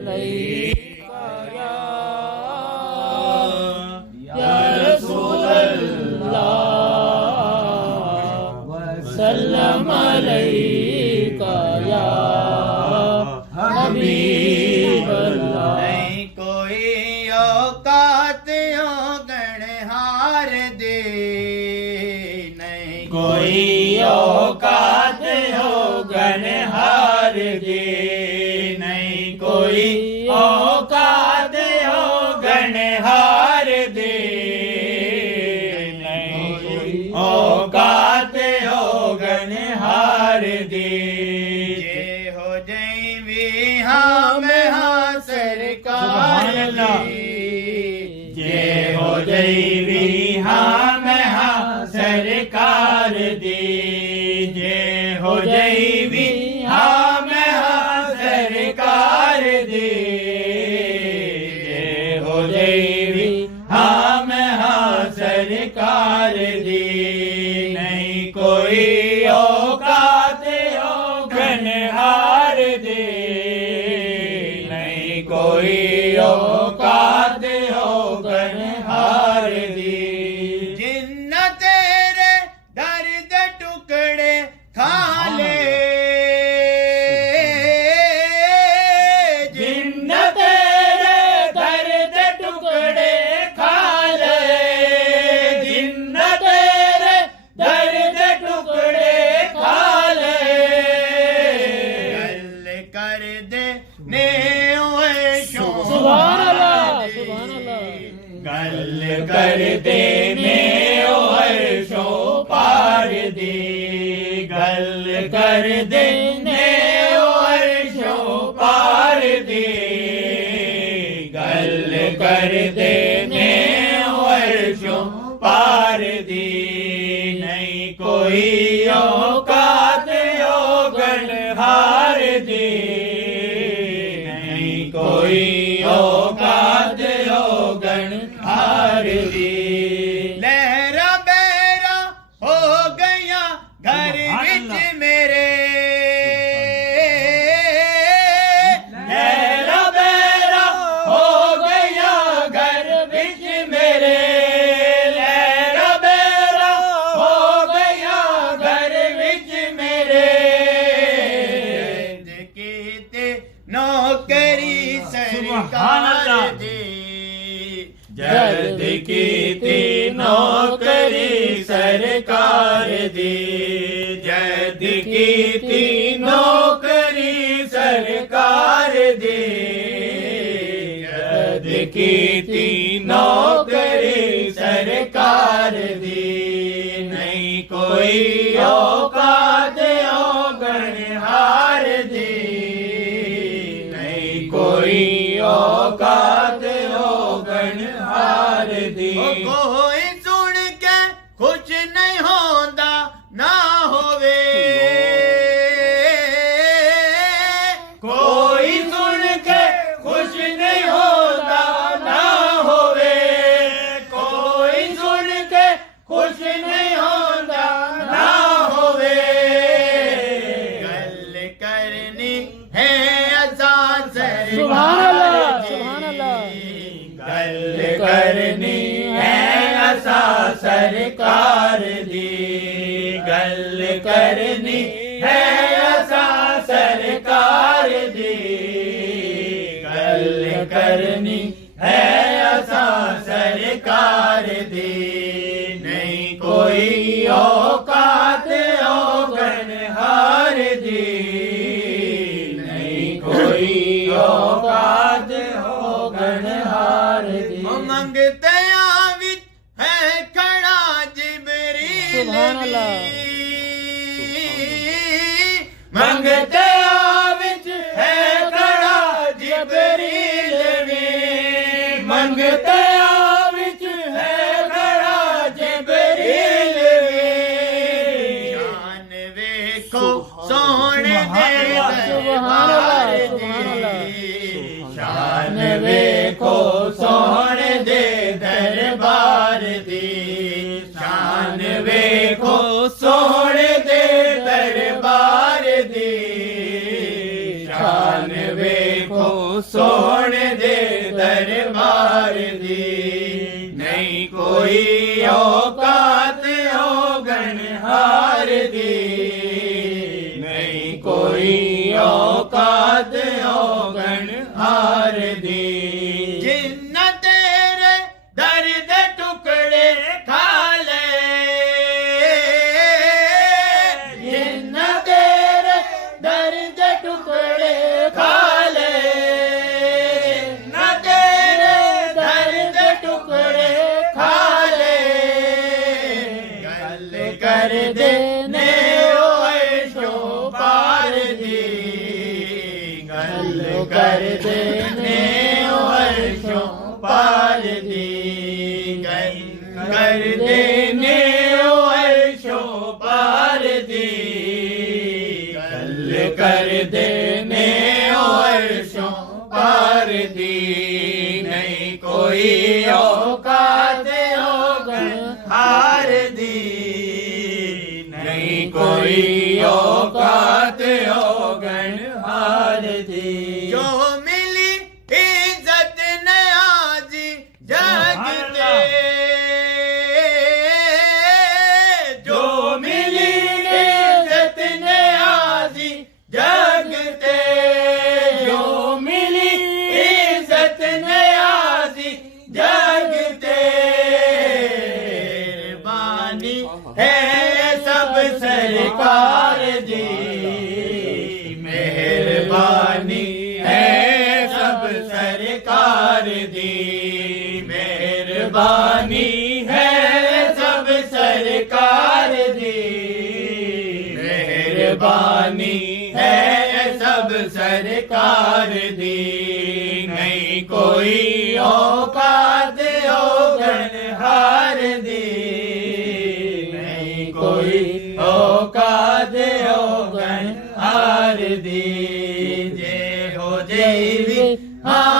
अलैका या रसूल अल्लाह वसल्लम अलैका या हबीब अल्लाह। नहीं कोई औकात हो गणहार दे, नहीं कोई औकात हो गणहार दे, नहीं कोई औकात हो गणहार दे, नहीं कोई औकात हो गणहार दे। ये हो जैवी हाँ मैं हाँ सरकार दी, जे हो जैवी हाँ मैं हाँ सरकार दी, जे हो जैवी हाँ मैं हाँ सरकार दी, जे हो जैवी हाँ मैं हाँ सरकार दी। नहीं कोई औकात हो गणहार दे, नहीं कोई औकात हो गणहार दे। जिन्न तेरे दर्द टुकड़े खा ले, जिन्न तेरे दर्द टुकड़े खा ले, जिन्न तेरे दर्द टुकड़े खा ले, गल कर दे ने ओए सुभान अल्लाह, सुभान अल्लाह। गल कर देने अर्शो पार दे, गल कर देने अर्शो पार दे, गल कर देने अर्शो पार दे। नहीं कोई औकात हो गणहार दे, नहीं कोई औकात हो गणहार दे। लहरा बहरा हो गया घर विच मेरे, लहरा बहरा हो गया घर विच मेरे, लहरा बहरा हो गया घर विच मेरे। कीते नौकरी सुभान सरकार अल्लाह। दी, जल्द कीती नौकरी सरकार दी, जल्द कीती नौकरी सरकार दी, जल्द कीती नौकरी सरकार दी। नहीं कोई औकात हो गणहार दी, नहीं कोई औकात हो गणहार दी। कोई सुन के कुछ नहीं होता ना होवे, कोई सुन के खुश नहीं होता ना होवे, कोई सुन के खुश नहीं होता ना होवे। गल करनी है आसान सुभान अल्लाह, सरकार सुभान दी, अल्लाह। गल करनी है असा सरकार दी, गल करनी है असा सरकार दी, गल करनी है असा सरकार दी। नहीं कोई औकात हो गणहार दी, नहीं कोई औकात हो गणहार दी। मंगते आवित है खड़ा जिबरील सुभान अल्लाह। मंगते विच है खड़ा जिबरील भी, मंगते विच है खड़ा जिबरील भी। शान वेखो सोने दे सुभान अल्लाह, सुभान अल्लाह। शान वेखो सोहणे दे दरबार दी, शान वेखो सोहणे दे दरबार दी, शान वेखो सोहण दे दरबार दी नहीं कोई औकात औगण हार दी नहीं कोई औकात औगण हार दी जिन्न तेरे दर्द टुकड़े खा ले जिन्न तेरे दर्द टुकड़े खा ले न तेरे दर्द टुकड़े खा ले गल कर देने अर्शो पार दी गल कर देने अर्शो पार दी गल कर देने अर्शो पार दी गल कर देने अर्शों पार दी नहीं कोई औकात औगण हार दी नहीं कोई औकात औगण हार दी जो मिली इज्जत नयाजी जगते जो मिली इज्जत नयाजी जगते जो मिली इज्जत नयाजी जगते बानी है सब सरकार दी मेहरबानी है सब सरकार दी मेहरबानी है सब सरकार दी मेहरबानी है सब सरकार दी नहीं कोई औकात औगण हार दी नहीं कोई औकात औगण हार दी जय हो जय हाँ